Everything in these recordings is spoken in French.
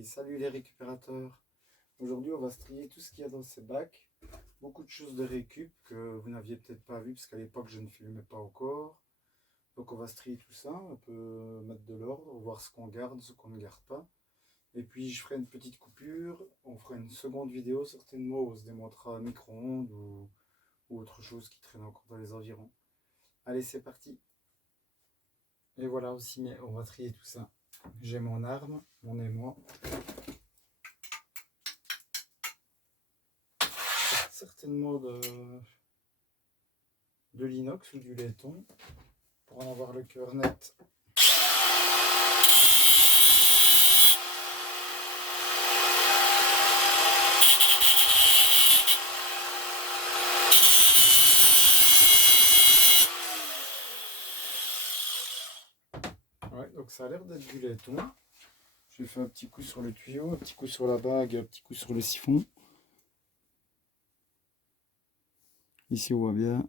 Allez, salut les récupérateurs. Aujourd'hui, on va se trier tout ce qu'il y a dans ces bacs. Beaucoup de choses de récup que vous n'aviez peut-être pas vu parce qu'à l'époque, je ne filmais pas encore. Donc, on va se trier tout ça, un peu mettre de l'ordre, voir ce qu'on garde, ce qu'on ne garde pas. Et puis, je ferai une petite coupure. On fera une seconde vidéo, certainement, où on se démontrera un micro-ondes ou autre chose qui traîne encore dans les environs. Allez, c'est parti. Et voilà aussi, mais on va trier tout ça. J'ai mon arme, mon aimant. Certainement de l'inox ou du laiton pour en avoir le cœur net. Ouais, donc ça a l'air d'être du laiton. J'ai fait un petit coup sur le tuyau, un petit coup sur la bague, un petit coup sur le siphon. Ici on voit bien,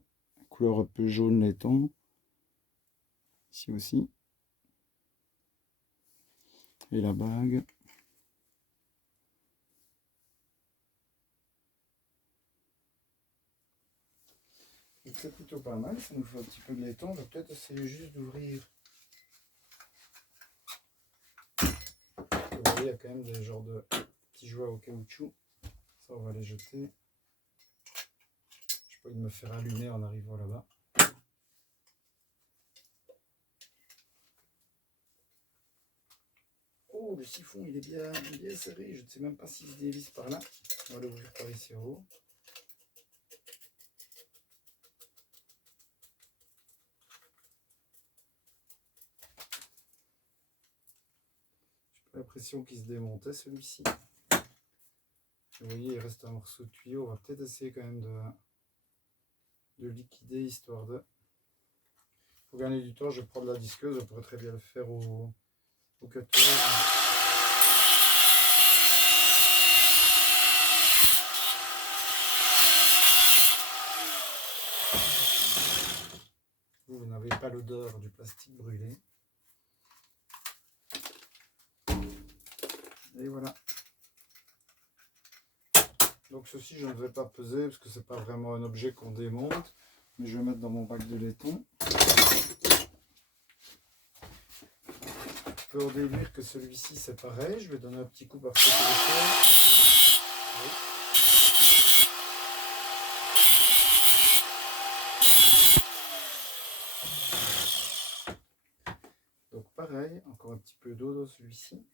couleur un peu jaune laiton. Ici aussi. Et la bague. C'est plutôt pas mal, ça nous fait un petit peu de laiton. On va peut-être essayer juste d'ouvrir. Vous voyez, il y a quand même des genres de petits jouets au caoutchouc. Ça, on va les jeter. Je peux me faire allumer en arrivant là-bas. Oh, le siphon, il est bien serré. Je ne sais même pas s'il se dévisse par là. On va l'ouvrir par ici en haut. J'ai l'impression qu'il se démontait celui-ci. Vous voyez, il reste un morceau de tuyau. On va peut-être essayer quand même de liquider histoire de... Pour gagner du temps, je vais prendre la disqueuse. Je pourrais très bien le faire au cutter. Vous n'avez pas l'odeur du plastique brûlé. Et voilà. Donc ceci, je ne vais pas peser parce que c'est pas vraiment un objet qu'on démonte. Mais je vais mettre dans mon bac de laiton. Je peux en déduire que celui-ci c'est pareil. Je vais donner un petit coup par ce téléphone. Donc pareil, encore un petit peu d'eau dans celui-ci.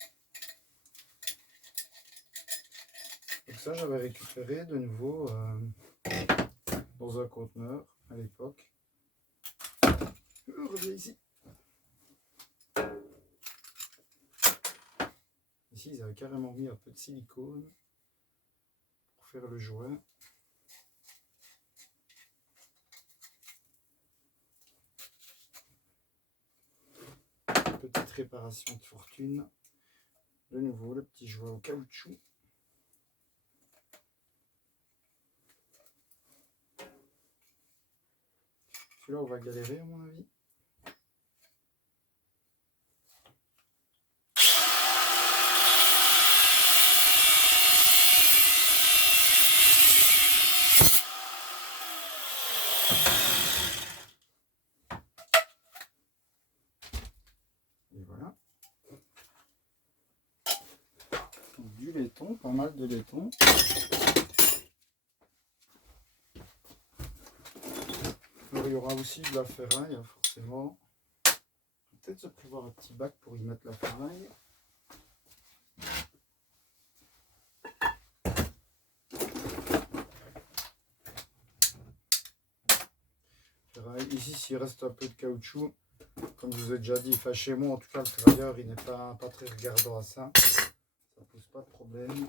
Donc ça, j'avais récupéré de nouveau dans un conteneur à l'époque. Reviens ici. Ici, ils avaient carrément mis un peu de silicone pour faire le jouet. Petite réparation de fortune. De nouveau, le petit jouet au caoutchouc. Celui-là, on va galérer à mon avis. Et voilà. Donc, du laiton, pas mal de laiton. Alors, il y aura aussi de la ferraille, forcément. Peut-être se prévoir un petit bac pour y mettre la ferraille. Ici, s'il reste un peu de caoutchouc, comme je vous ai déjà dit, enfin, chez moi, en tout cas, le travailleur, il n'est pas très regardant à ça. Ça pose pas de problème.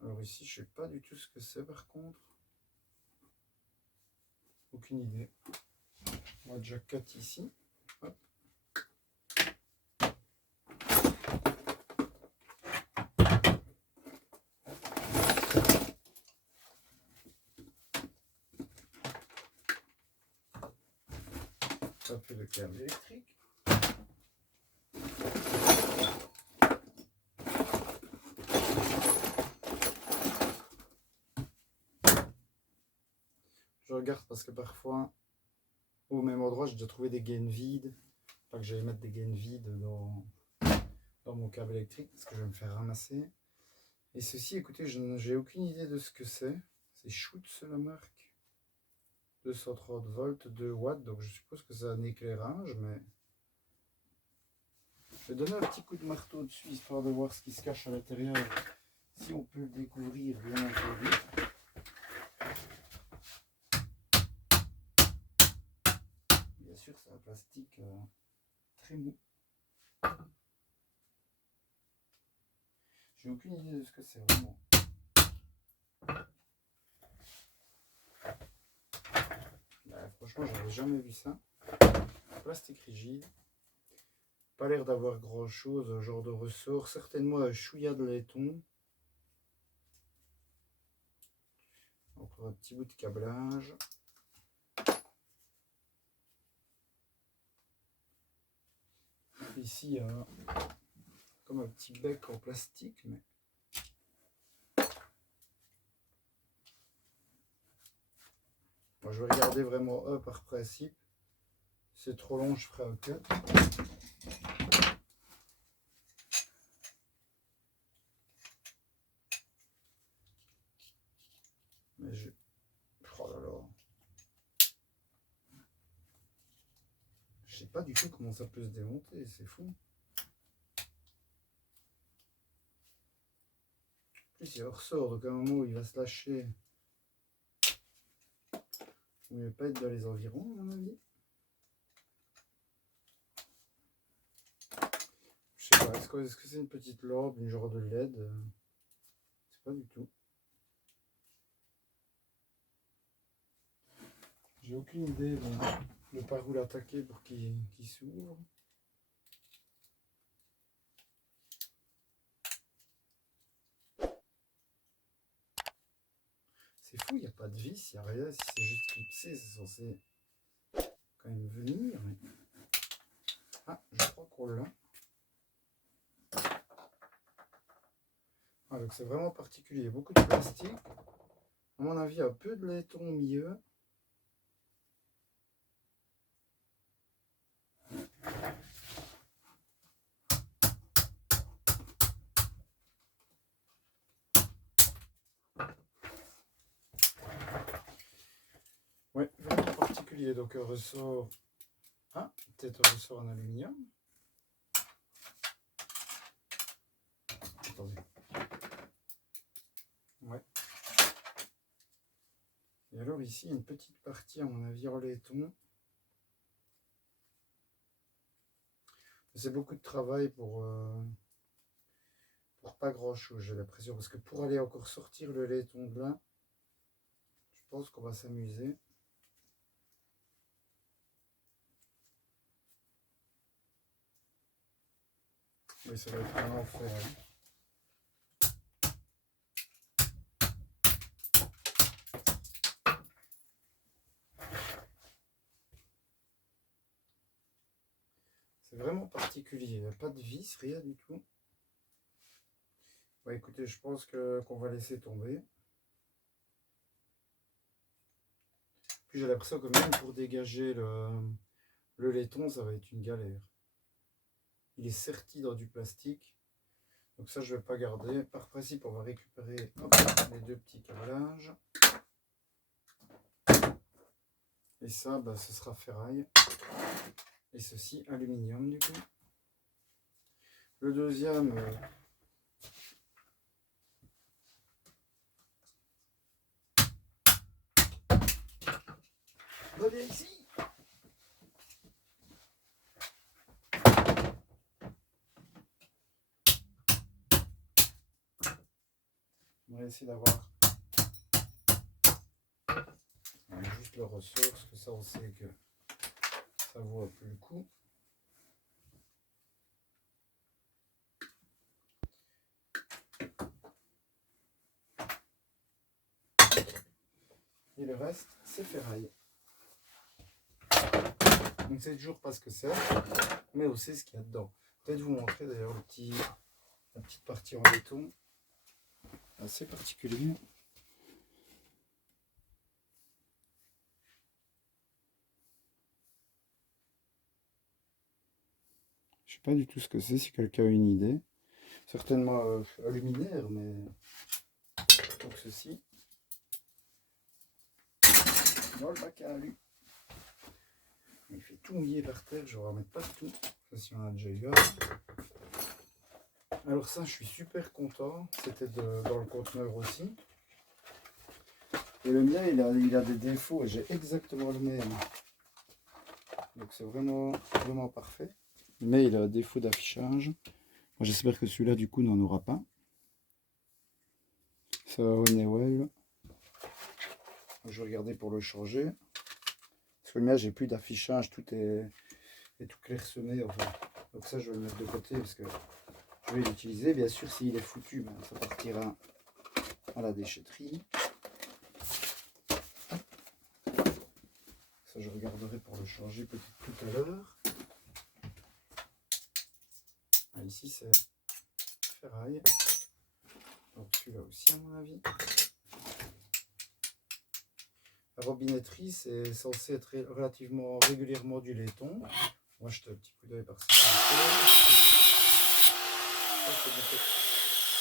Alors ici, je sais pas du tout ce que c'est par contre. Aucune idée. On va déjà 4 ici. Hop. Ça fait le câble électrique. regarde parce que parfois, au même endroit, j'ai déjà trouvé des gaines vides. Pas que j'allais mettre des gaines vides dans mon câble électrique parce que je vais me faire ramasser. Et ceci, écoutez, je j'ai aucune idée de ce que c'est. C'est Schutz la marque. 230 volts, 2 watts, donc je suppose que c'est un éclairage, mais je vais donner un petit coup de marteau dessus histoire de voir ce qui se cache à l'intérieur, si on peut le découvrir bien entendu. Bien sûr, c'est un plastique très mou. J'ai aucune idée de ce que c'est vraiment. Bah, franchement, j'avais jamais vu ça. Plastique rigide. Pas l'air d'avoir grand chose, un genre de ressort. Certainement un chouïa de laiton. Encore un petit bout de câblage. Ici, comme un petit bec en plastique, mais moi, je vais regarder vraiment un par principe. Si c'est trop long, je ferai un cut. Mais je... Oh là là. Je sais pas du tout comment ça peut se démonter, c'est fou. En plus, il ressort, donc à un moment où il va se lâcher. Il ne va pas être dans les environs, à mon avis. Je sais pas, est-ce que c'est une petite lampe, une genre de LED? Je sais pas du tout. J'ai aucune idée de par où l'attaquer pour qu'il s'ouvre. C'est fou, il n'y a pas de vis, il n'y a rien. Si c'est juste clipsé, c'est censé quand même venir. Mais... ah, je crois qu'on l'a. Ah, donc c'est vraiment particulier. Beaucoup de plastique. À mon avis, un peu de laiton au milieu. Ouais, vraiment particulier. Donc un ressort. Ah, peut-être un ressort en aluminium. Attendez. Ouais. Et alors ici, une petite partie, à mon avis, en laiton. C'est beaucoup de travail pour pas grand chose, j'ai l'impression. Parce que pour aller encore sortir le laiton de là, je pense qu'on va s'amuser. Oui, ça va être un enfer. C'est vraiment particulier. Il n'y a pas de vis, rien du tout. Ouais, écoutez, je pense qu'on va laisser tomber. Puis j'ai l'impression que même pour dégager le laiton, ça va être une galère. Il est serti dans du plastique. Donc ça, je ne vais pas garder. Par principe, on va récupérer les deux petits câblages. Et ça, bah, ce sera ferraille. Et ceci, aluminium du coup. Le deuxième... reviens ici. On va essayer d'avoir juste le ressort, parce que ça on sait que ça vaut un peu le coup. Et le reste, c'est ferraille. Donc c'est toujours pas ce que c'est, mais aussi ce qu'il y a dedans. Peut-être vous montrer d'ailleurs la petite partie en laiton, assez particulière. pas du tout ce que c'est, si quelqu'un a une idée. Certainement un luminaire, mais donc ceci. Dans le bac à alu. Il fait tout mouiller par terre, je vais remettre partout. Ça, si on a déjà eu un. Alors ça, je suis super content. C'était dans le conteneur aussi. Et le mien, il a des défauts et j'ai exactement le même. Donc c'est vraiment, vraiment parfait. Mais il a un défaut d'affichage. J'espère que celui-là, du coup, n'en aura pas. Ça va Honeywell. Je vais regarder pour le changer. Parce que le mien, j'ai plus d'affichage. Tout est tout clairsemé. Enfin. Donc ça, je vais le mettre de côté parce que je vais l'utiliser. Bien sûr, s'il est foutu, ben, ça partira à la déchetterie. Ça, je regarderai pour le changer peut-être tout à l'heure. Ah, ici, c'est ferraille. Donc celui-là aussi, à mon avis. La robinetterie, c'est censé être relativement régulièrement du laiton. Moi, je te un petit coup d'œil par-ci. C'est du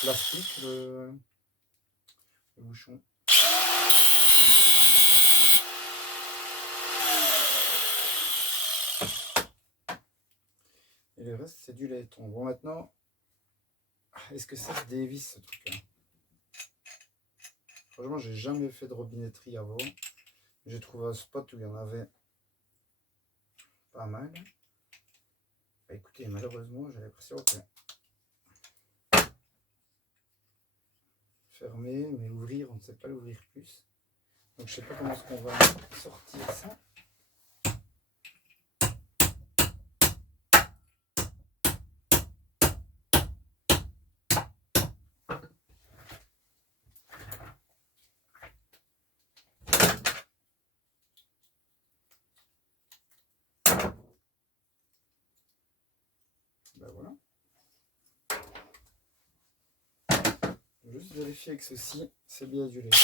plastique, le bouchon. Et le reste, c'est du laiton. Bon, maintenant, est-ce que ça se dévisse, ce truc-là? Franchement, j'ai jamais fait de robinetterie avant. J'ai trouvé un spot où il y en avait pas mal. Bah, écoutez, malheureusement, j'ai l'impression que fermer, mais ouvrir, on ne sait pas l'ouvrir plus. Donc je sais pas comment est-ce qu'on va sortir ça. Ben voilà. Juste vérifier que ceci, c'est bien du laiton.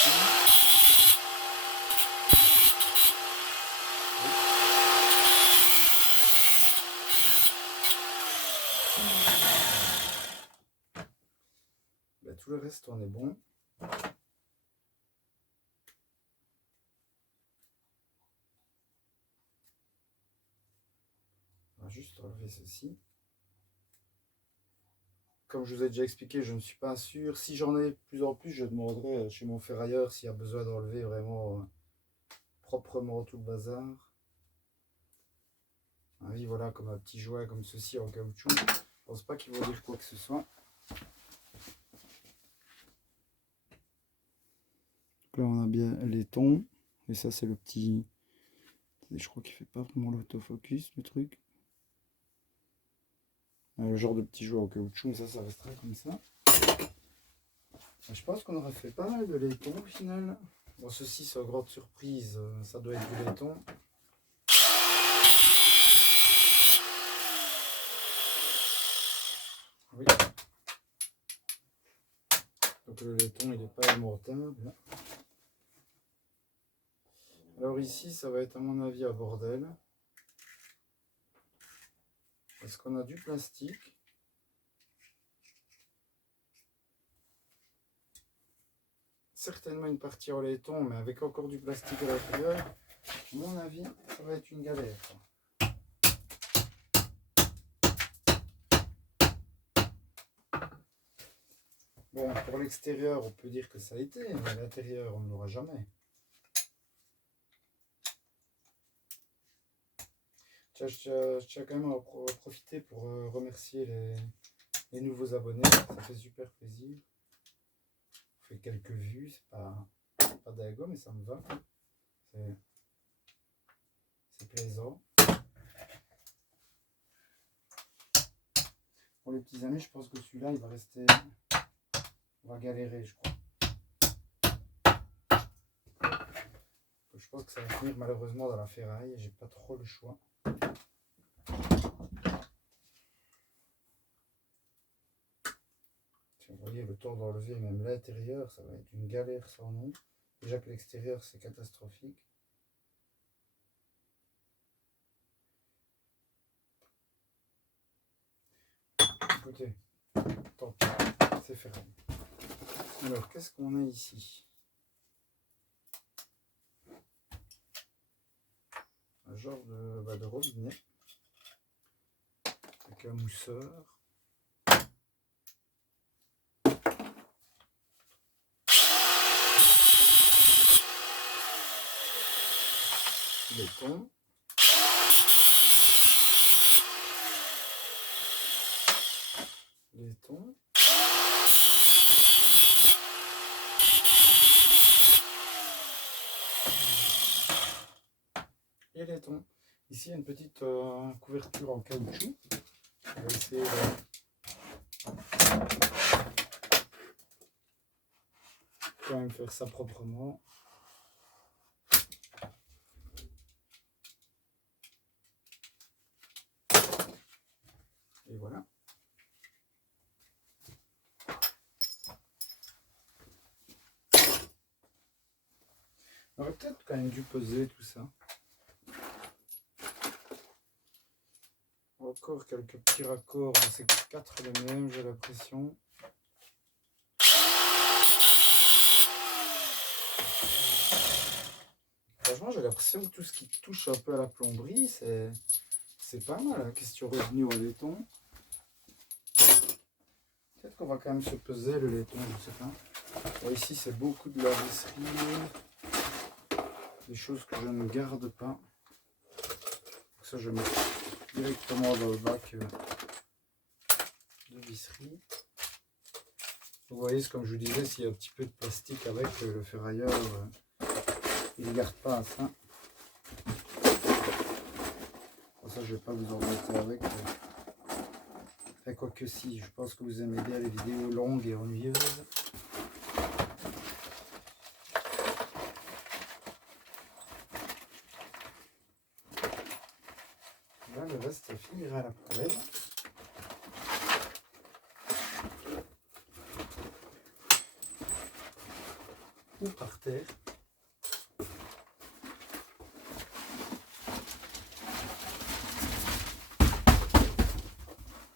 Ben, tout le reste, on est bon. On va juste enlever ceci. Comme je vous ai déjà expliqué, je ne suis pas sûr. Si j'en ai plus en plus, je demanderai chez mon ferrailleur s'il y a besoin d'enlever vraiment proprement tout le bazar. Ah oui, voilà, comme un petit jouet comme ceci en caoutchouc. Je pense pas qu'il va dire quoi que ce soit. Donc là, on a bien les tons. Et ça, c'est le petit... Je crois qu'il fait pas vraiment l'autofocus, le truc. Le genre de petit jouet en caoutchouc, ça restera comme ça. Je pense qu'on aura fait pas mal de laiton au final. Bon, ceci, c'est une grande surprise. Ça doit être du laiton. Oui. Donc le laiton, il n'est pas immortable. Alors ici, ça va être à mon avis un bordel. Est-ce qu'on a du plastique? Certainement une partie en laiton, mais avec encore du plastique à l'intérieur. À mon avis, ça va être une galère. Bon, pour l'extérieur, on peut dire que ça a été, mais à l'intérieur, on ne l'aura jamais. Je tiens quand même à profiter pour remercier les nouveaux abonnés. Ça fait super plaisir. On fait quelques vues, c'est pas dingo, mais ça me va. C'est plaisant. Pour les petits amis, je pense que celui-là, il va rester... On va galérer, je crois. Je pense que ça va finir malheureusement dans la ferraille. J'ai pas trop le choix. Si vous voyez le temps d'enlever même l'intérieur, ça va être une galère sans nom. Déjà que l'extérieur, c'est catastrophique. écoutez, tant pis, c'est fermé. Alors, qu'est-ce qu'on a ici? Un genre de robinet avec un mousseur. Laiton. Laiton. Et laiton. Ici, il y a une petite couverture en caoutchouc. On va essayer quand même faire ça proprement. Et voilà. On aurait peut-être quand même dû peser tout ça. Encore quelques petits raccords, c'est 4 les mêmes, j'ai l'impression. Franchement, j'ai l'impression que tout ce qui touche un peu à la plomberie, c'est pas mal, la question revenue au laiton. Peut-être qu'on va quand même se peser le laiton, je sais pas. Bon, ici, c'est beaucoup de la visserie, des choses que je ne garde pas. Donc ça, je mets directement dans le bac de visserie. Vous voyez, comme je vous disais, s'il y a un petit peu de plastique avec le ferrailleur, il ne garde pas à ça. Pour ça, je ne vais pas vous embêter avec. Enfin, quoique si, je pense que vous aimez bien les vidéos longues et ennuyeuses. Là, le reste finira à la poubelle. Ou par terre.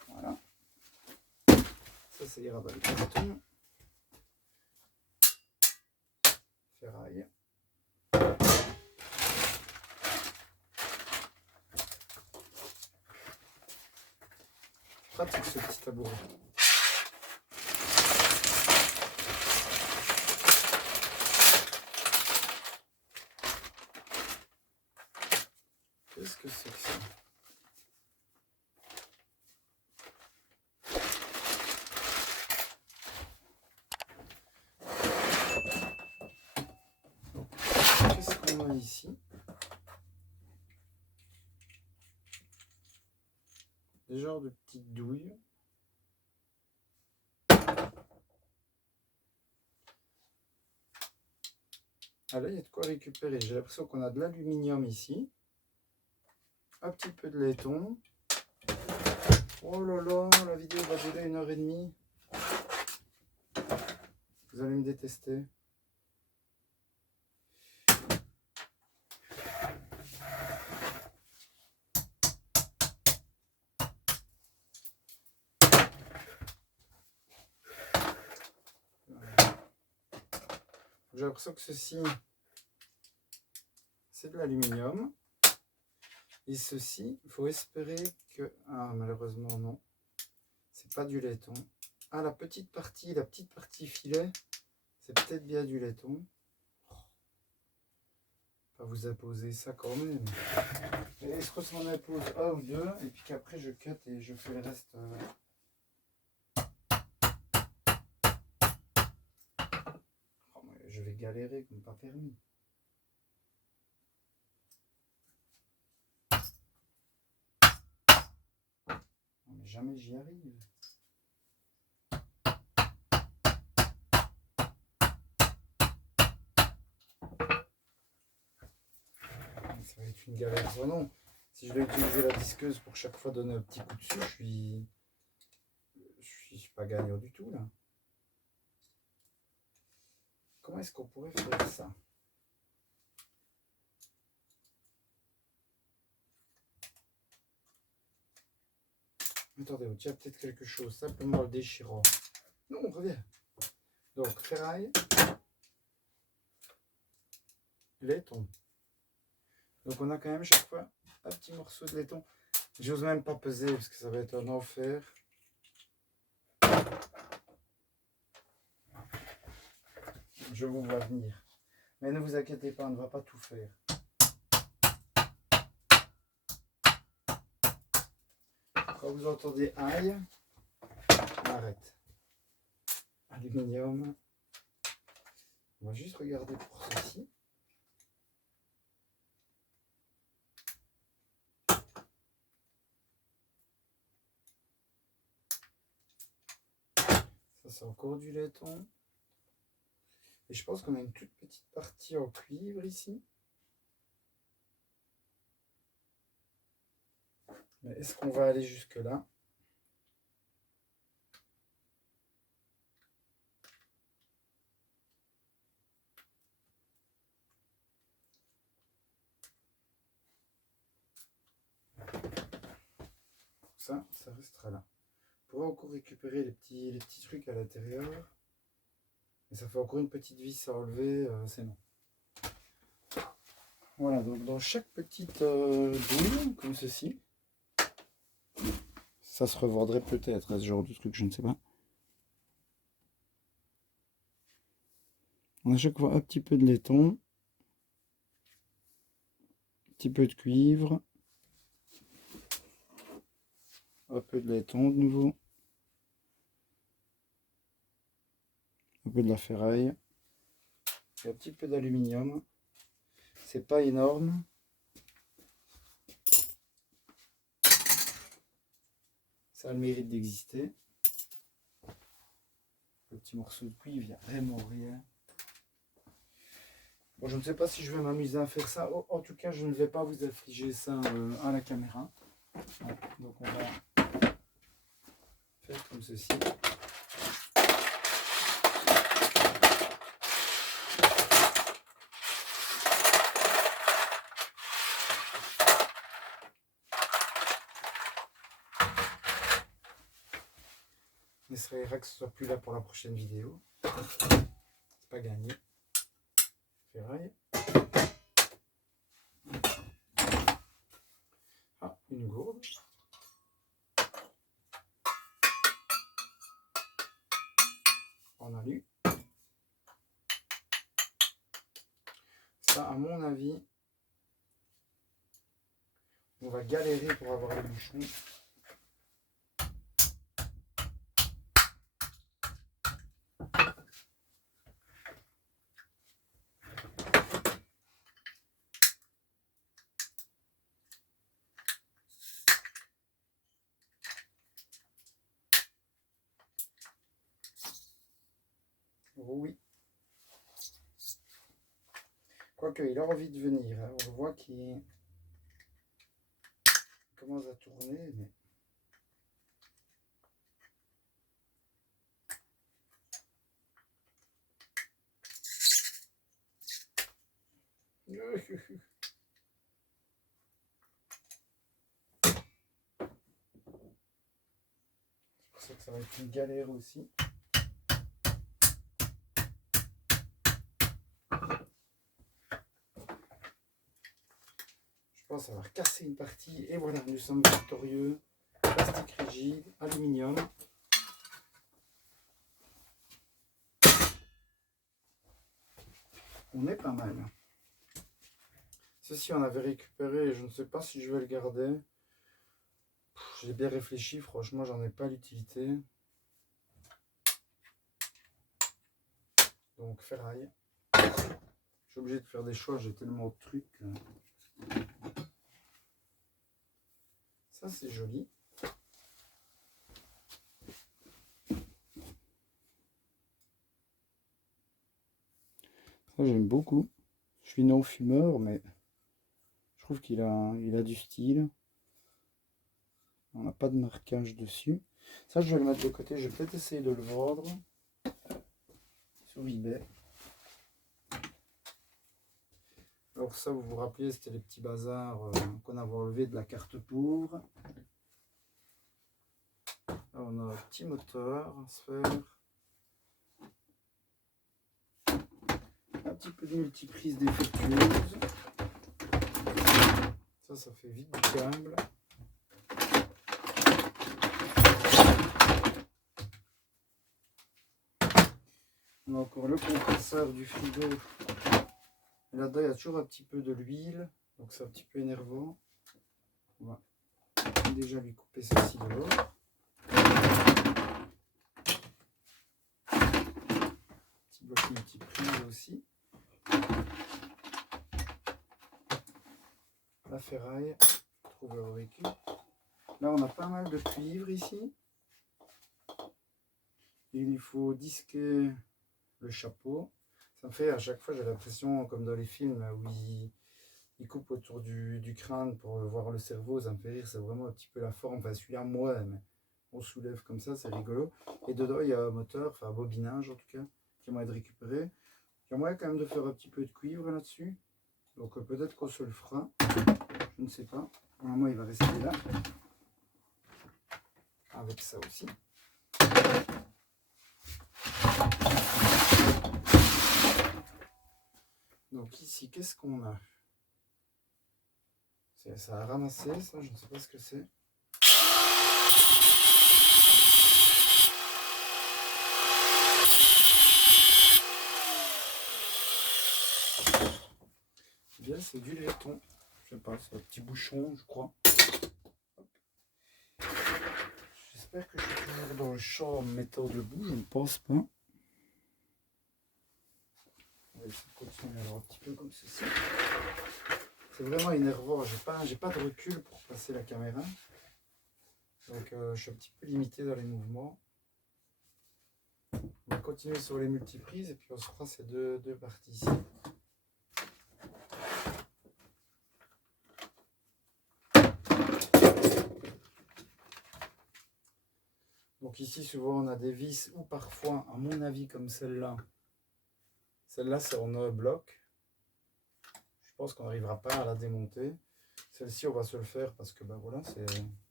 Voilà. Ça, ça ira dans le carton. Ferraille. Pratique ce petit tabouret. Qu'est-ce que c'est que ça? Qu'est-ce qu'on a ici? Des genres de petites douilles. Ah là, il y a de quoi récupérer. J'ai l'impression qu'on a de l'aluminium ici. Un petit peu de laiton. Oh là là, la vidéo va durer 1h30. Vous allez me détester. J'ai l'impression que ceci, c'est de l'aluminium. Et ceci, il faut espérer que... Ah, malheureusement, non. C'est pas du laiton. Ah, la petite partie filet, c'est peut-être bien du laiton. Pas vous imposer ça quand même. Et je crois que m'en impose un ou deux, et puis qu'après je cut et je fais le reste. Oh, je vais galérer comme pas permis. Non, mais jamais j'y arrive. Ça va être une galère sans nom. Si je vais utiliser la disqueuse pour chaque fois donner un petit coup dessus, je suis pas gagnant du tout là. Comment est-ce qu'on pourrait faire ça? Attendez, il y a peut-être quelque chose, simplement le déchirant. Non, on revient. Donc, ferraille, laiton. Donc, on a quand même chaque fois un petit morceau de laiton. J'ose même pas peser parce que ça va être un enfer. Je vous vois venir. Mais ne vous inquiétez pas, on ne va pas tout faire. Quand vous entendez aïe, on arrête. Aluminium. On va juste regarder pour ceci. Ça, c'est encore du laiton. Et je pense qu'on a une toute petite partie en cuivre ici. Mais est-ce qu'on va aller jusque là? Ça restera là. On pourra encore récupérer les petits trucs à l'intérieur. Mais ça fait encore une petite vis à enlever, c'est non. Voilà, donc dans chaque petite boule, comme ceci, ça se revendrait peut-être, ce genre de truc, je ne sais pas. On a à chaque fois un petit peu de laiton, un petit peu de cuivre, un peu de laiton de nouveau, un peu de la ferraille, et un petit peu d'aluminium. C'est pas énorme. Ça a le mérite d'exister. Le petit morceau de cuivre, il n'y a vraiment rien. Bon, je ne sais pas si je vais m'amuser à faire ça. En tout cas, je ne vais pas vous affliger ça à la caméra. Donc on va faire comme ceci. On essaiera que ce soit plus là pour la prochaine vidéo. C'est pas gagné. Ferraille. Ah, une gourde. En alu. Ça, à mon avis, on va galérer pour avoir le bouchon. Oh oui. Quoique, il a envie de venir. Hein. On voit qu'il commence à tourner. Mais... C'est pour ça que ça va être une galère aussi. Je pense avoir cassé une partie. Et voilà, nous sommes victorieux. Plastique rigide, aluminium. On est pas mal. Ceci, on avait récupéré. Je ne sais pas si je vais le garder. J'ai bien réfléchi. Franchement, j'en ai pas l'utilité. Donc, ferraille. Je suis obligé de faire des choix. J'ai tellement de trucs. Ça, c'est joli. Ça, j'aime beaucoup. Je suis non fumeur, mais je trouve qu'il a du style. On n'a pas de marquage dessus. Ça, je vais le mettre de côté. Je vais peut-être essayer de le vendre sur eBay. Alors ça, vous vous rappelez, c'était les petits bazars qu'on avait enlevés de la carte pauvre. on a un petit moteur à se faire. Un petit peu de multiprise défectueuse. Ça fait vite du câble. On a encore le compresseur du frigo. Et là-dedans, il y a toujours un petit peu de l'huile. Donc c'est un petit peu énervant. On va déjà lui couper ceci dehors. Petit bloc multiprise aussi. La ferraille, trouve au récup. Là, on a pas mal de cuivre ici. Il lui faut disquer le chapeau. Ça me fait à chaque fois, j'ai l'impression, comme dans les films où il coupe autour du crâne pour voir le cerveau, ça me fait rire. C'est vraiment un petit peu la forme. Enfin, celui-là, moi, mais on soulève comme ça, c'est rigolo. Et dedans, il y a un moteur, enfin un bobinage en tout cas, qui est moyen de récupérer. Il y a moyen quand même de faire un petit peu de cuivre là-dessus. Donc peut-être qu'on se le fera. Je ne sais pas. Normalement, il va rester là. Avec ça aussi. Donc ici, qu'est-ce qu'on a? Ça a ramassé, ça, je ne sais pas ce que c'est. Bien, c'est du laiton. Je sais pas, c'est un petit bouchon, je crois. J'espère que je suis toujours dans le champ en me mettant debout, je ne pense pas. On va essayer de continuer alors un petit peu comme ceci. C'est vraiment énervant, j'ai pas de recul pour passer la caméra. Donc je suis un petit peu limité dans les mouvements. On va continuer sur les multiprises et puis on se fera ces deux parties ici. Donc ici souvent on a des vis ou parfois, à mon avis comme celle-là, c'est en un bloc. Je pense qu'on n'arrivera pas à la démonter. Celle-ci on va se le faire parce que ben voilà,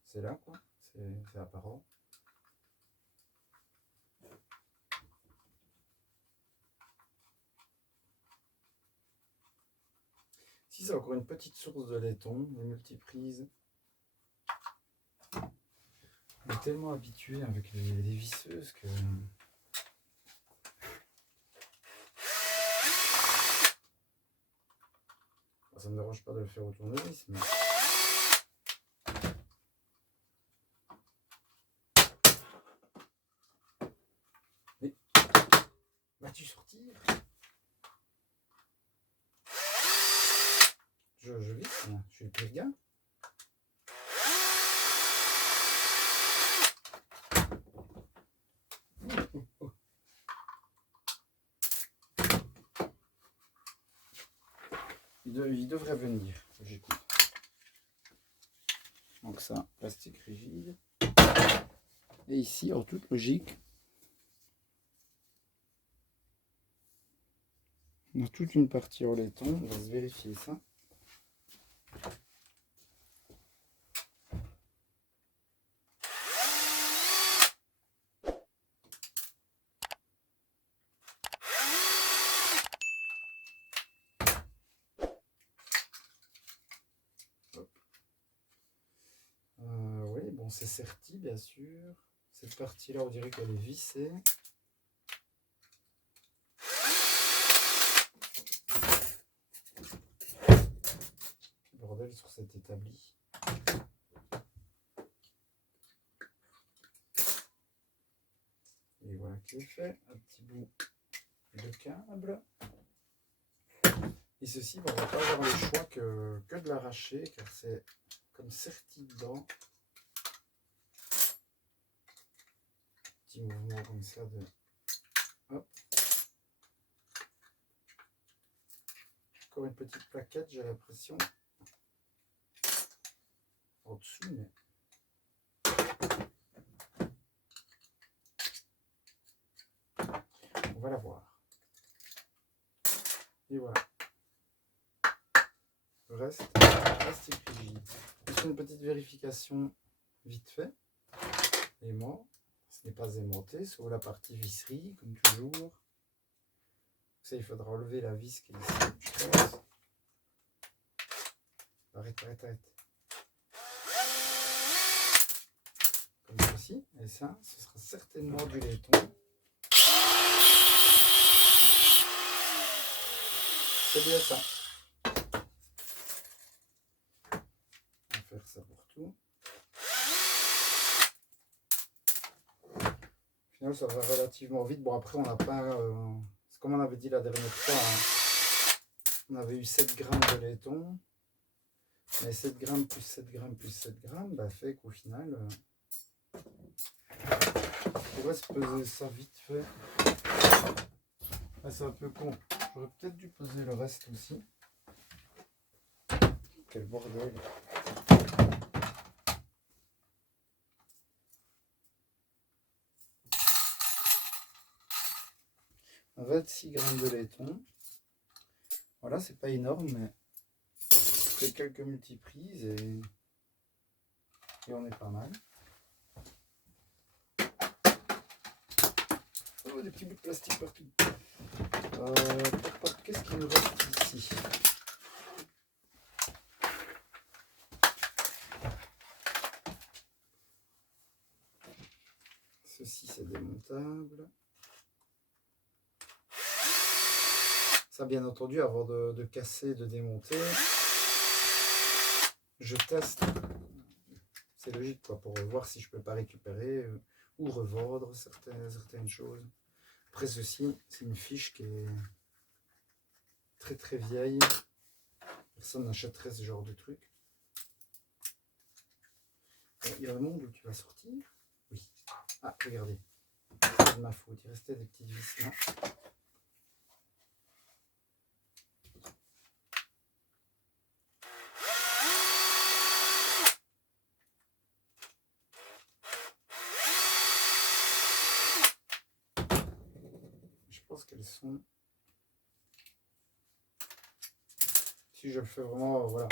c'est là quoi, c'est apparent. Ici c'est encore une petite source de laiton, les multiprises. On est tellement habitué avec les visseuses que... Ça ne me dérange pas de le faire au tournevis, mais... Vas-tu sortir? Je visse, je suis le pire gars. Il devrait venir, j'écoute. Donc ça, plastique rigide. Et ici, en toute logique, on a toute une partie en laiton. On va se vérifier ça. Oui, bon, c'est serti, bien sûr. Cette partie-là, on dirait qu'elle est vissée. Bordel sur cet établi. Et voilà qui est fait. Un petit bout de câble. Et ceci, bon, on va pas avoir le choix que de l'arracher, car c'est comme serti dedans. Petit mouvement comme ça de... Hop. Encore une petite plaquette, j'ai l'impression. En dessous, mais... On va la voir. Et voilà. Le reste, plastique rigide. Juste une petite vérification vite fait. Et moi, n'est pas aimanté, sauf la partie visserie, comme toujours. Ça, il faudra enlever la vis qui est ici, je pense. Arrête. Comme ceci. Et ça, ce sera certainement du laiton. C'est bien ça. On va faire ça pour tout. Au final, ça va relativement vite. Bon, après, on n'a pas... c'est comme on avait dit la dernière fois. Hein. On avait eu 7 grammes de laiton. Mais 7 grammes plus 7 grammes plus 7 grammes, bah, fait qu'au final... on pourrait se peser ça vite fait. Ah, c'est un peu con. J'aurais peut-être dû peser le reste aussi. Quel bordel. 26 grammes de laiton. Voilà, c'est pas énorme, mais je fais quelques multiprises et on est pas mal. Oh, des petits bouts de plastique partout. Qu'est-ce qu'il nous reste ici? Ceci, c'est démontable. Ça, bien entendu, avant de casser, de démonter, je teste. C'est logique, quoi, pour voir si je peux pas récupérer ou revendre certaines choses. Après, ceci, c'est une fiche qui est très très vieille. Personne n'achèterait ce genre de truc. Il y a un monde où tu vas sortir. Oui. Ah, regardez. C'est de ma faute. Il restait des petites vis là. Je pense qu'elles sont... Si je le fais vraiment, voilà,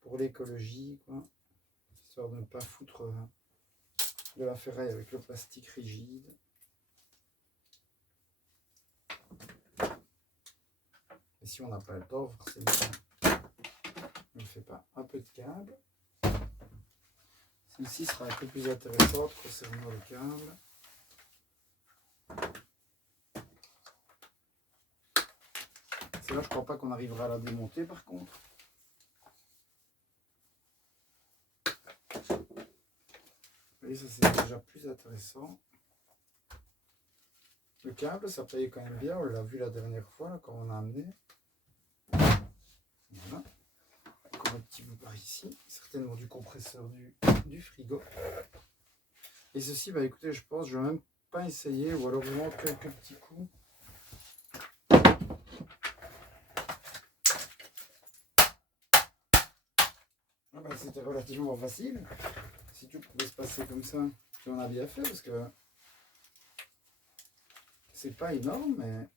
pour l'écologie, quoi. Histoire de ne pas foutre de la ferraille avec le plastique rigide. Et si on n'a pas le temps, forcément, on ne fait pas. Un peu de câble. Celle-ci sera un peu plus intéressante concernant le câble. Celle-là, je crois pas qu'on arrivera à la démonter par contre. Et ça, c'est déjà plus intéressant. Le câble, ça paye quand même bien. On l'a vu la dernière fois là, quand on a amené. Voilà. Encore un petit bout par ici. Certainement du compresseur du frigo. Et ceci, bah écoutez, je pense, je vais même pas essayer. Ou alors vraiment quelques petits coups. Ah bah, c'était relativement facile. Si tout pouvait se passer comme ça, puis on a bien fait parce que c'est pas énorme, mais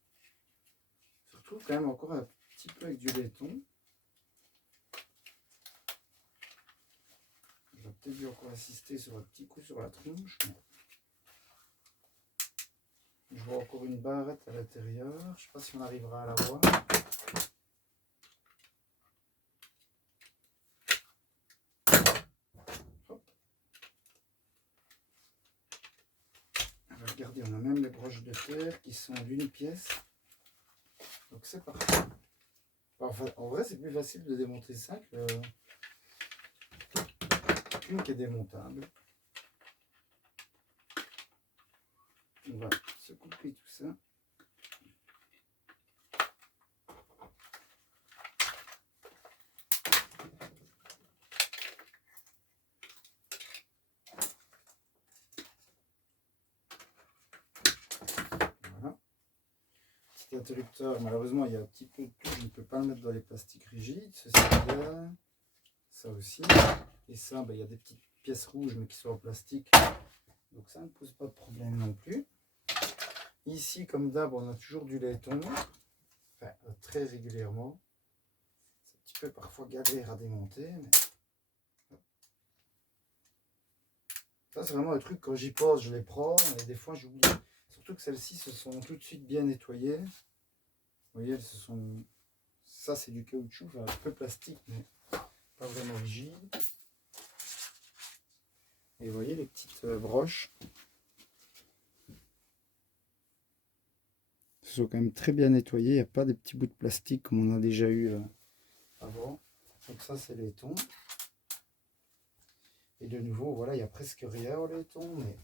je retrouve quand même encore un petit peu avec du laiton. J'aurais peut-être dû encore insister sur un petit coup sur la tronche. Je vois encore une barrette à l'intérieur. Je ne sais pas si on arrivera à la voir. Hop. Alors, regardez, on a même les broches de terre qui sont d'une pièce. Donc c'est parfait. Enfin, en vrai, c'est plus facile de démonter ça qu'une qui est démontable. On va se couper tout ça. Voilà. Petit interrupteur, malheureusement, il y a un petit peu de tout. Je ne peux pas le mettre dans les plastiques rigides. Ceci là, ça aussi. Et ça, ben, il y a des petites pièces rouges, mais qui sont en plastique. Donc ça ne pose pas de problème non plus. Ici, comme d'hab, on a toujours du laiton. Enfin, très régulièrement. C'est un petit peu parfois galère à démonter. Mais... Ça, c'est vraiment un truc, quand j'y pense, je les prends, et des fois, j'oublie. Surtout que celles-ci se sont tout de suite bien nettoyées. Vous voyez, elles se sont... Ça, c'est du caoutchouc, enfin, un peu plastique, mais pas vraiment rigide. Et vous voyez les petites broches. Elles sont quand même très bien nettoyées. Il n'y a pas des petits bouts de plastique comme on a déjà eu avant. Donc ça, c'est laiton. Et de nouveau, voilà, il n'y a presque rien au laiton, mais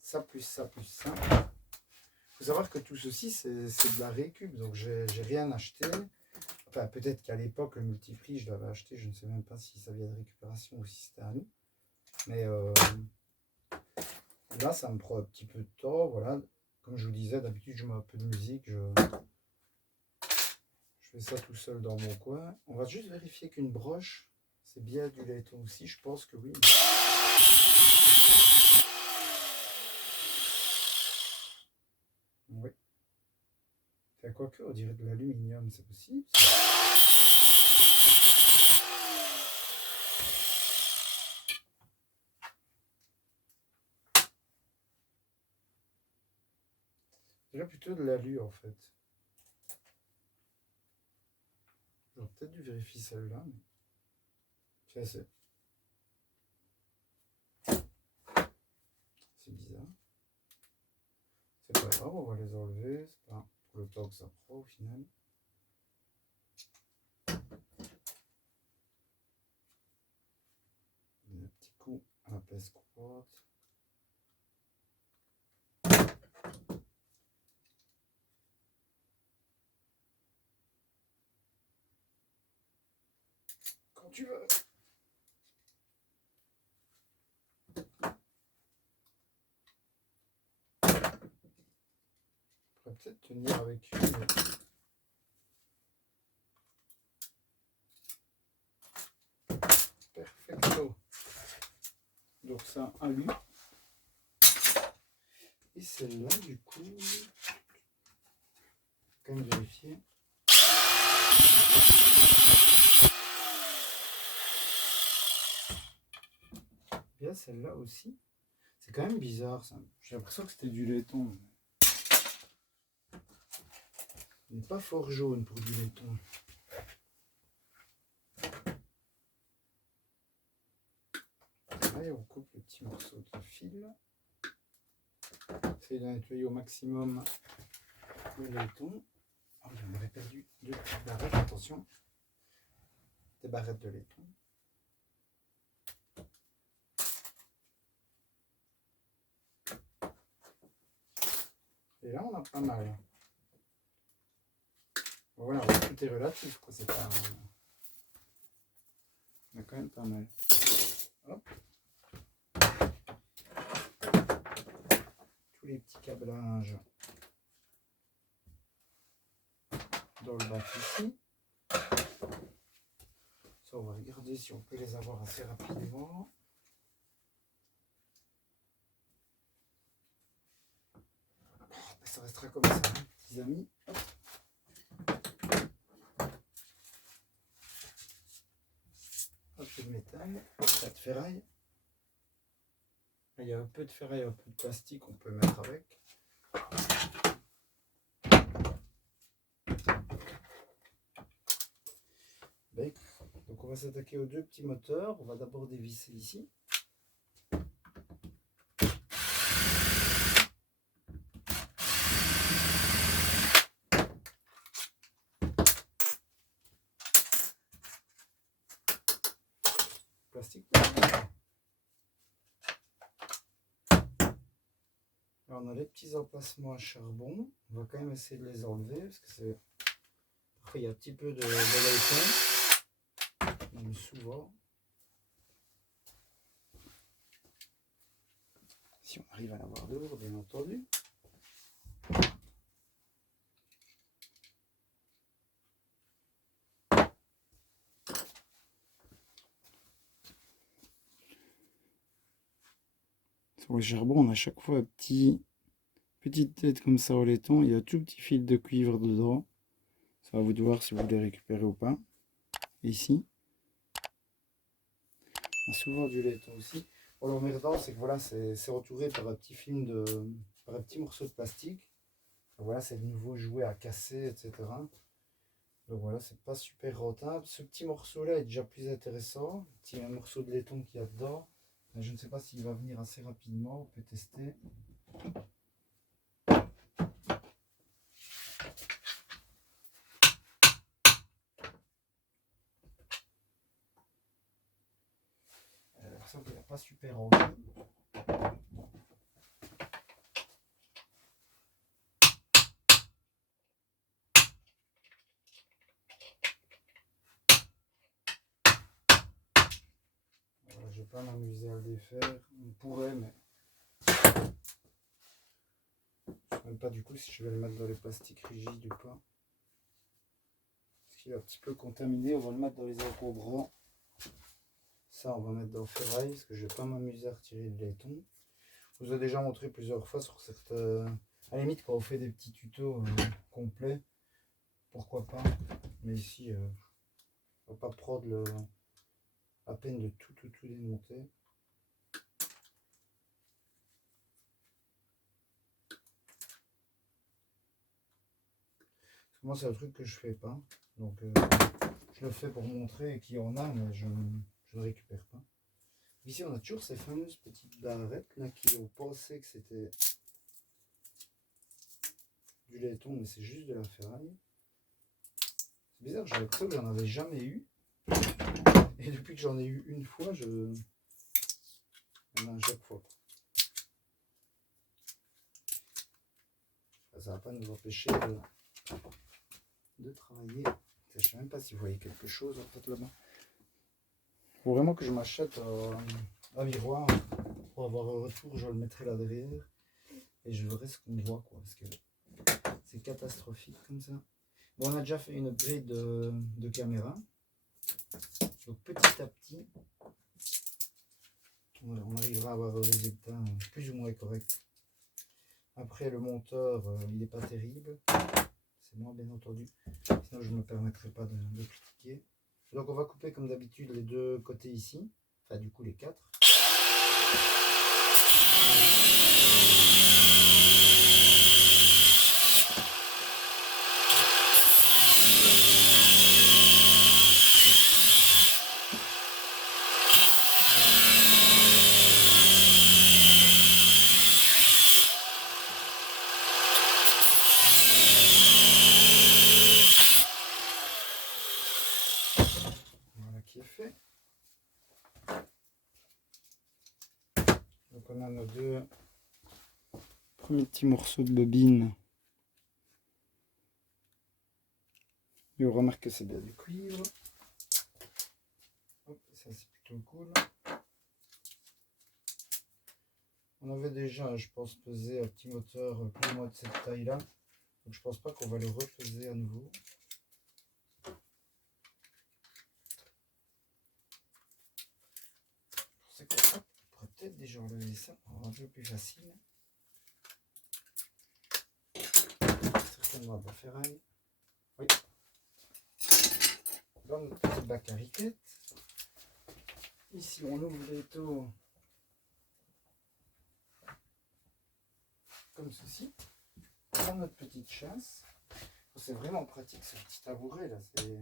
ça plus ça plus ça. Il faut savoir que tout ceci, c'est de la récup, donc j'ai rien acheté. Enfin, peut-être qu'à l'époque, le multiprix, je l'avais acheté, je ne sais même pas si ça vient de récupération ou si c'était à nous. Mais là, ça me prend un petit peu de temps, voilà. Comme je vous disais, d'habitude, je mets un peu de musique, je fais ça tout seul dans mon coin. On va juste vérifier qu'une broche, c'est bien du laiton aussi, je pense que oui. Oui. Enfin, quoique, on dirait de l'aluminium, c'est possible. C'est là plutôt de l'alu en fait. J'aurais peut-être dû vérifier celle-là. Mais... Tiens, c'est bizarre. C'est pas grave, on va les enlever. C'est pas pour le temps que ça prend au final. Un petit coup à la pince courante. Quand tu veux. On pourrait peut-être tenir avec une. Perfecto. Donc ça, alu. Et celle-là, du coup, quand même vérifier. Bien, celle-là aussi. C'est quand même bizarre ça. J'ai l'impression que c'était du laiton. Il n'est pas fort jaune pour du laiton. Allez, on coupe le petit morceau de fil. Essayez de nettoyer au maximum le laiton. Oh, j'en avais perdu deux petites barrettes, attention. Des barrettes de laiton. Et là, on a pas mal. Voilà, tout est relatif, quoi. C'est pas... On a quand même pas mal. Hop. Tous les petits câblages dans le bac ici. Ça, on va regarder si on peut les avoir assez rapidement. Ça restera comme ça, hein, petits amis. Hop. Un peu de métal, pas de ferraille. Là, il y a un peu de ferraille, un peu de plastique qu'on peut mettre avec. Donc on va s'attaquer aux deux petits moteurs. On va d'abord dévisser ici. Plastique. Alors on a les petits emplacements à charbon. On va quand même essayer de les enlever parce que c'est... Après il y a un petit peu de laiton. Même souvent. Si on arrive à l'avoir dehors, bien entendu. Sur le charbon, on a à chaque fois petite tête comme ça au laiton. Il y a un tout petit fil de cuivre dedans. Ça va vous de voir si vous voulez récupérer ou pas. Et ici, on a souvent du laiton aussi. Bon, l'emmerdant, c'est que voilà, c'est entouré par un petit film par un petit morceau de plastique. Voilà, c'est de nouveaux jouets à casser, etc. Donc voilà, c'est pas super rentable. Ce petit morceau-là est déjà plus intéressant. Un morceau de laiton qu'il y a dedans. Mais je ne sais pas s'il va venir assez rapidement. On peut tester. Ça, il n'a pas super envie. Voilà, je vais pas m'amuser à le défaire. On pourrait, mais je ne sais même pas du coup si je vais le mettre dans les plastiques rigides ou pas. Parce qu'il est un petit peu contaminé. On va le mettre dans les encombrants. Ça, on va mettre dans le ferraille parce que je ne vais pas m'amuser à retirer le laiton. Je vous ai déjà montré plusieurs fois sur certains. À la limite, quand on fait des petits tutos complets, pourquoi pas. Mais ici, on va pas prendre la peine de tout démonter. Moi, c'est un truc que je fais pas. Donc, je le fais pour montrer qu'il y en a, mais je ne récupère pas. Ici, on a toujours ces fameuses petites barrettes là qui ont pensé que c'était du laiton, mais c'est juste de la ferraille. C'est bizarre, j'avais l'impression que j'en avais jamais eu. Et depuis que j'en ai eu une fois, je à chaque fois. Ça va pas nous empêcher de travailler. Je ne sais même pas si vous voyez quelque chose en fait là-bas. Il faut vraiment que je m'achète un miroir pour avoir un retour. Je le mettrai là derrière et je verrai ce qu'on voit, quoi, parce que c'est catastrophique comme ça. Bon, on a déjà fait une upgrade de caméra. Donc petit à petit, on arrivera à avoir un résultat plus ou moins correct. Après, le monteur, il n'est pas terrible. C'est moi, bien entendu. Sinon, je ne me permettrai pas de critiquer. Donc, on va couper comme d'habitude les deux côtés ici. Enfin, du coup, les quatre. Voilà qui est fait. Donc, on a nos deux premiers petits morceaux de bobine. Et on remarque que c'est bien du cuivre. Hop, ça c'est plutôt cool. On avait déjà, je pense, pesé un petit moteur plus ou moins de cette taille-là. Donc je pense pas qu'on va le repeser à nouveau. C'est quoi? On pourrait peut-être déjà enlever ça pour rendre un peu plus facile. Certainement de la ferraille. Oui. Dans notre petit bac à riquette. Ici on ouvre les taux comme ceci. Dans notre petite chasse. C'est vraiment pratique ce petit tabouret là. C'est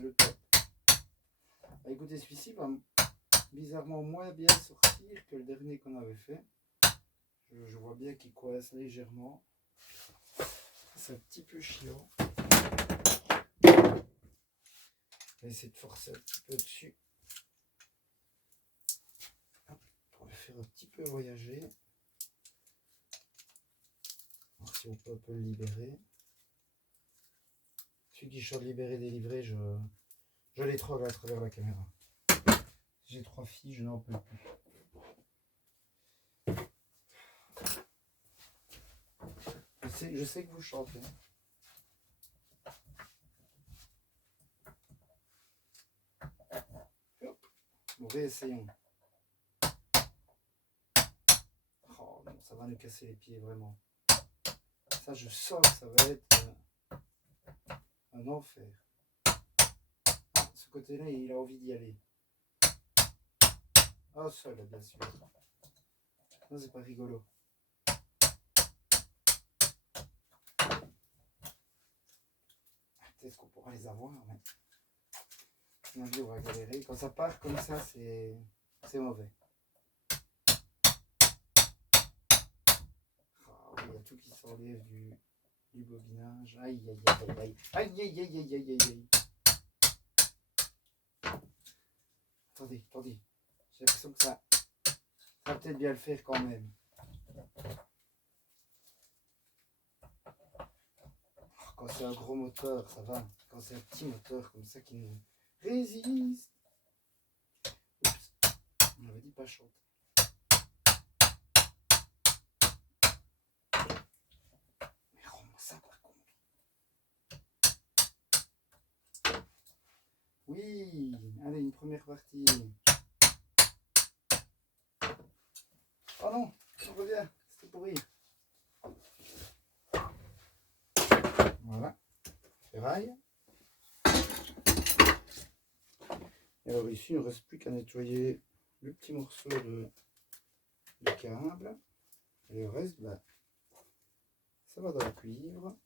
le top. Bah, écoutez, celui-ci va bizarrement moins bien sortir que le dernier qu'on avait fait. Je vois bien qu'il coince légèrement. C'est un petit peu chiant. Je vais essayer de forcer un petit peu dessus pour le faire un petit peu voyager. Alors si on peut un peu le libérer. Celui qui chante libérer, délivrer, je l'étrangle à travers la caméra. J'ai 3 filles, je n'en peux plus. Je sais que vous chantez. Hop. Bon, réessayons. Oh non, ça va nous casser les pieds vraiment. Ça, je sens que ça va être un enfer. Ce côté-là, il a envie d'y aller. Oh, seul, bien sûr. Non, c'est pas rigolo. Peut-être qu'on pourra les avoir, mais on va galérer. Quand ça part comme ça, c'est mauvais. Ah oui, il y a tout qui s'enlève du bobinage. Aïe, aïe, aïe, aïe, aïe, aïe, aïe, aïe, aïe, aïe. Attendez. J'ai l'impression que ça va peut-être bien le faire quand même. Quand c'est un gros moteur, ça va. Quand c'est un petit moteur comme ça qui nous résiste. Oups, on avait dit pas chanter. Mais rends-moi ça par contre. Oui, allez, une première partie. Oh non, on revient, c'était pour rire. Voilà, ferraille. Et alors ici, il ne reste plus qu'à nettoyer le petit morceau de câble. Et le reste, bah, ça va dans le cuivre.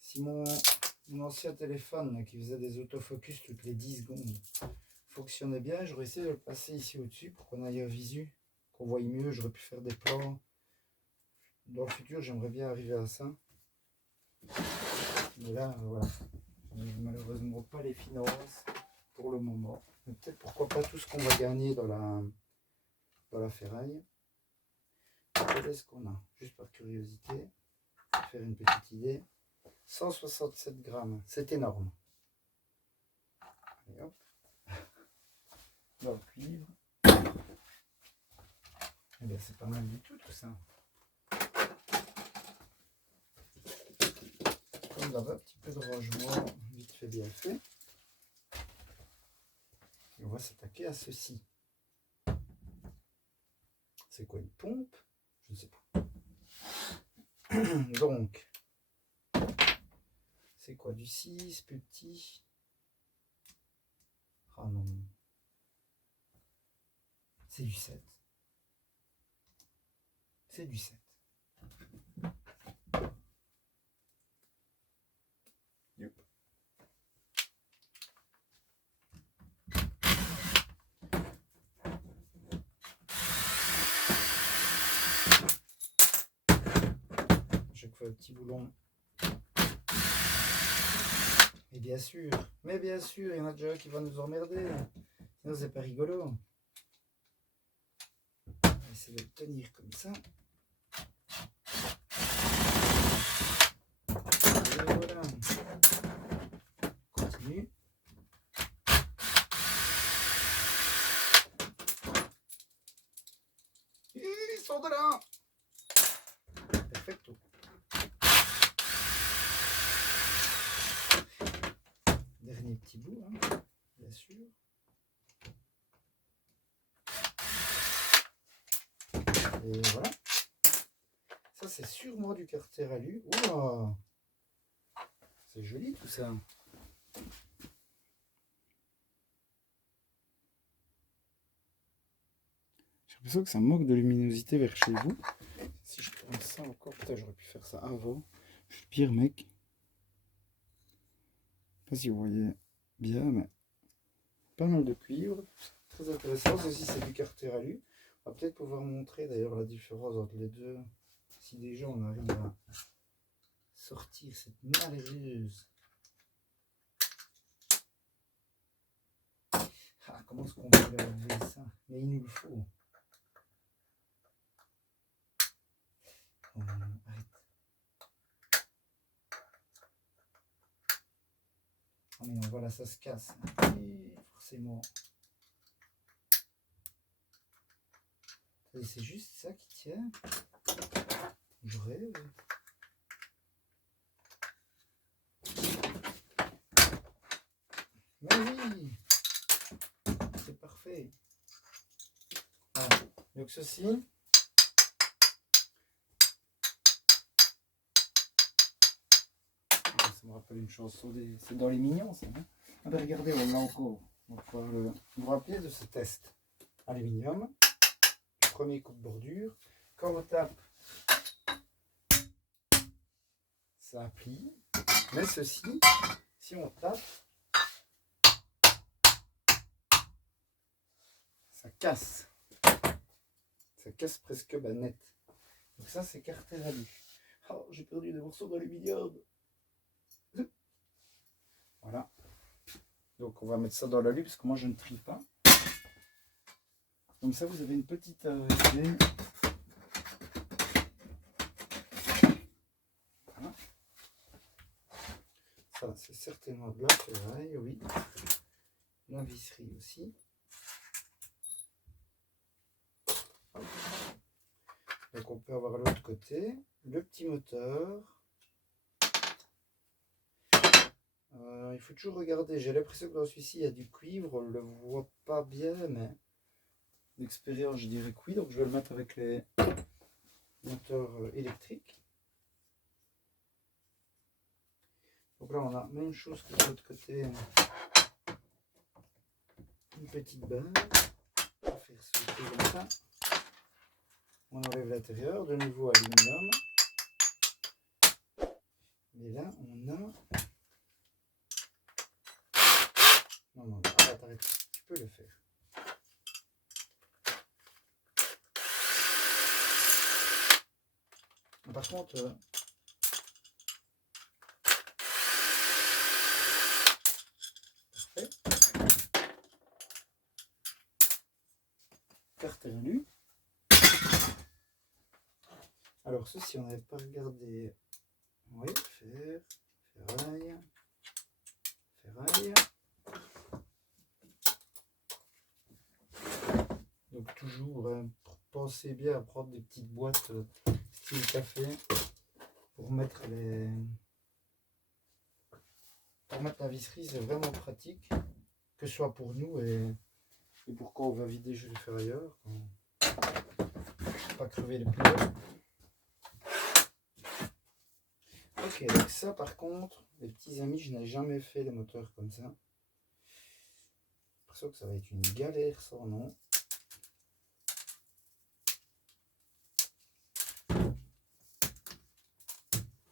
Si mon ancien téléphone là, qui faisait des autofocus toutes les 10 secondes fonctionnait bien, j'aurais essayé de le passer ici au-dessus pour qu'on aille à visu, qu'on voie mieux. J'aurais pu faire des plans. Dans le futur, j'aimerais bien arriver à ça. Mais là, voilà. Je n'ai malheureusement pas les finances pour le moment. Mais peut-être pourquoi pas tout ce qu'on va gagner dans la ferraille. Qu'est-ce qu'on a? Juste par curiosité, pour faire une petite idée. 167 grammes, c'est énorme. Allez hop. Dans le cuivre. Eh bien, c'est pas mal du tout ça. Comme d'hab, un petit peu de rangement, vite fait, bien fait. Et on va s'attaquer à ceci. C'est quoi, une pompe? Je ne sais pas. Donc, c'est quoi, du 6, plus petit? Ah non. C'est du 7. C'est du 7. Yep. Chaque fois le petit boulon. Et bien sûr, mais bien sûr, il y en a déjà qui va nous emmerder. Sinon, c'est pas rigolo. On va essayer de le tenir comme ça. Et voilà. Continue. Ils sont de là. Perfecto. Dernier petit bout, hein, bien sûr. Et voilà. Ça, c'est sûrement du carter alu. Ouah, c'est joli tout ça. J'ai l'impression que ça manque de luminosité vers chez vous. Si je tourne ça encore, putain, j'aurais pu faire ça avant. Je suis le pire mec. Je sais pas si vous voyez bien, mais pas mal de cuivre. Très intéressant. Ceci, c'est du carter alu. On va peut-être pouvoir montrer d'ailleurs la différence entre les deux. Si déjà on arrive à sortir cette malheureuse. Ah, comment est-ce qu'on peut enlever ça? Mais il nous le faut. Arrête. Oh mais non, voilà, ça se casse. Et forcément. C'est juste ça qui tient. Je rêve. Mais oui, c'est parfait. Voilà. Donc ceci, me rappelle une chanson, c'est dans les Mignons, ça. Hein, ah ben regardez, on l'a encore. On va pouvoir vous vous rappelez de ce test. Aluminium, premier coup de bordure. Quand on tape, ça plie. Mais ceci, si on tape, ça casse. Ça casse presque net. Donc ça, c'est Carter Alu. Oh, j'ai perdu des morceaux d'aluminium. Voilà. Donc on va mettre ça dans l'alu parce que moi je ne trie pas. Comme ça, vous avez une petite idée. Voilà. Ça, c'est certainement de la ferraille, oui. La visserie aussi. Donc on peut avoir l'autre côté, le petit moteur. Il faut toujours regarder, j'ai l'impression que dans celui-ci il y a du cuivre, on ne le voit pas bien, mais d'expérience je dirais que oui, donc je vais le mettre avec les moteurs électriques. Donc là on a même chose que de l'autre côté, une petite base, on va faire sauter comme ça. On enlève l'intérieur, de nouveau aluminium. Mais là, on a... Non, non, arrête, tu peux le faire. Par contre... Parfait. Carter Alu. Alors, ceci, on n'avait pas regardé... Oui, fer, ferraille, ferraille. Donc toujours, pensez bien à prendre des petites boîtes style café pour mettre les... Pour mettre la visserie, c'est vraiment pratique, que ce soit pour nous et pour quand on va vider chez le ferrailleur, pas crever les pneus. Ok, donc ça par contre, les petits amis, je n'ai jamais fait les moteurs comme ça. J'ai l'impression que ça va être une galère sans nom.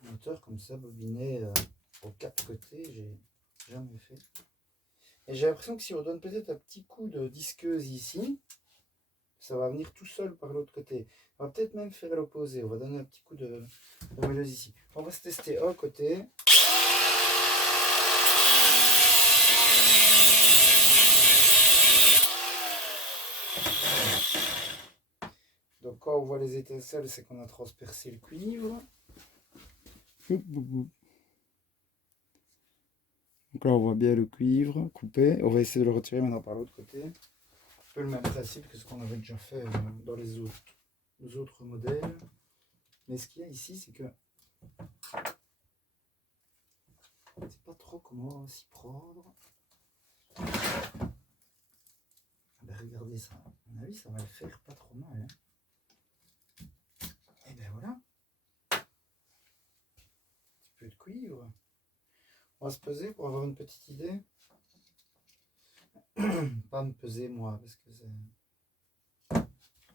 Moteur comme ça, bobiné aux quatre côtés, j'ai jamais fait. Et j'ai l'impression que si on donne peut-être un petit coup de disqueuse ici, ça va venir tout seul par l'autre côté. On va peut-être même faire l'opposé. On va donner un petit coup de meuleuse ici. On va se tester un côté. Donc quand on voit les étincelles, c'est qu'on a transpercé le cuivre. Donc là on voit bien le cuivre coupé. On va essayer de le retirer maintenant par l'autre côté. Un peu le même principe que ce qu'on avait déjà fait dans les autres modèles. Mais ce qu'il y a ici, c'est que je ne sais pas trop comment s'y prendre. Ben regardez ça. À mon avis, ça va le faire pas trop mal. Hein. Et ben voilà. Un petit peu de cuivre. On va se peser pour avoir une petite idée. Pas me peser moi, parce que c'est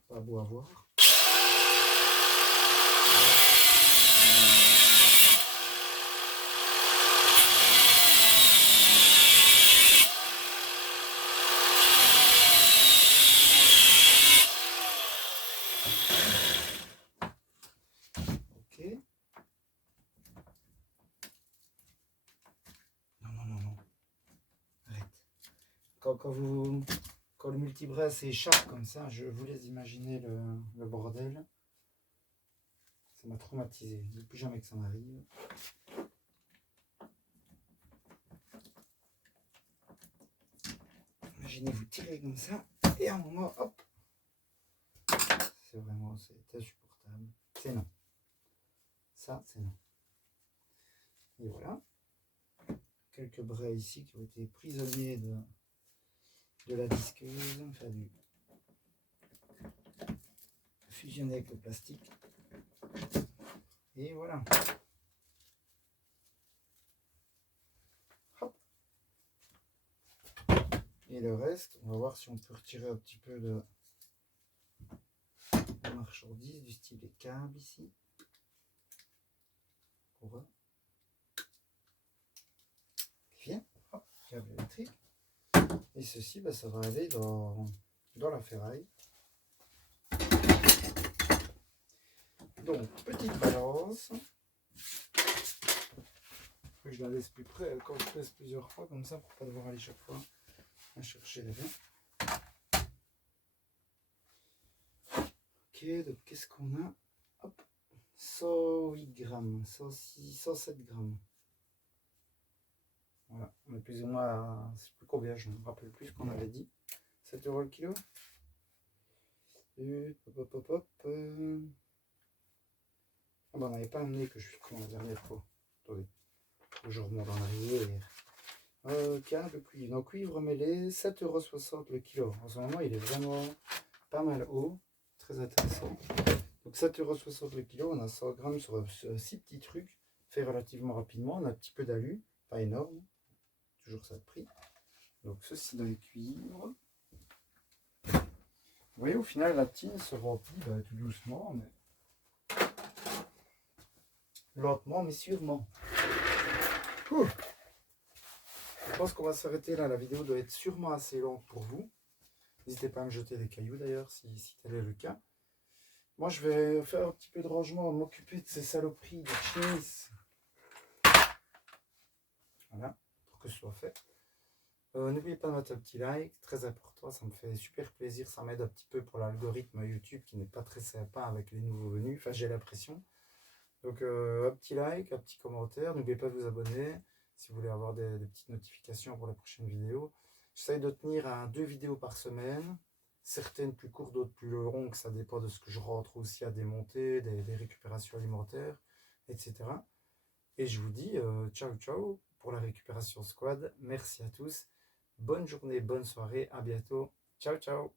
pas beau à voir. Quand le multibras s'échappe comme ça, je vous laisse imaginer le bordel. Ça m'a traumatisé. Je ne veux plus jamais que ça m'arrive. Imaginez vous tirer comme ça et à un moment, hop. C'est vraiment, c'est insupportable. C'est non. Ça, c'est non. Et voilà. Quelques bras ici qui ont été prisonniers de la disqueuse, enfin du fusionner avec le plastique. Et voilà. Et le reste, on va voir si on peut retirer un petit peu de marchandises, du style des câbles ici. Bien, hop, câble électrique. Et ceci, bah, ça va aller dans la ferraille. Donc, petite balance. Je la laisse plus près quand je pèse plusieurs fois, comme ça, pour pas devoir aller chaque fois à chercher les vins. Ok, donc qu'est-ce qu'on a? Hop, 108 grammes, 106, 107 grammes. Voilà, on est plus ou moins à, je sais plus combien, je ne me rappelle plus ce qu'on avait dit. 7 € le kilo. Et hop, hop, hop. Ah bah on n'avait pas amené que je suis con la dernière fois. Attendez, je remonte en arrière. Câble cuivre. Donc cuivre mêlé, 7,60 € le kilo. En ce moment, il est vraiment pas mal haut. Très intéressant. Donc 7,60 € le kilo. On a 100 grammes sur 6 petits trucs. Fait relativement rapidement. On a un petit peu d'alu. Pas énorme. Toujours ça de prix. Donc ceci dans les cuivres. Vous voyez, au final, la tine se remplit tout doucement, mais lentement, mais sûrement. Ouh. Je pense qu'on va s'arrêter là. La vidéo doit être sûrement assez longue pour vous. N'hésitez pas à me jeter des cailloux d'ailleurs, si tel est le cas. Moi, je vais faire un petit peu de rangement, m'occuper de ces saloperies de chemise. Voilà, pour que ce soit fait. N'oubliez pas de mettre un petit like, très important, ça me fait super plaisir, ça m'aide un petit peu pour l'algorithme YouTube qui n'est pas très sympa avec les nouveaux venus, enfin j'ai l'impression. Donc un petit like, un petit commentaire, n'oubliez pas de vous abonner si vous voulez avoir des petites notifications pour les prochaines vidéos. J'essaie de tenir à 2 vidéos par semaine, certaines plus courtes, d'autres plus longues, ça dépend de ce que je rentre aussi à démonter, des récupérations alimentaires, etc. Et je vous dis ciao ciao pour la récupération squad, merci à tous. Bonne journée, bonne soirée, à bientôt. Ciao, ciao.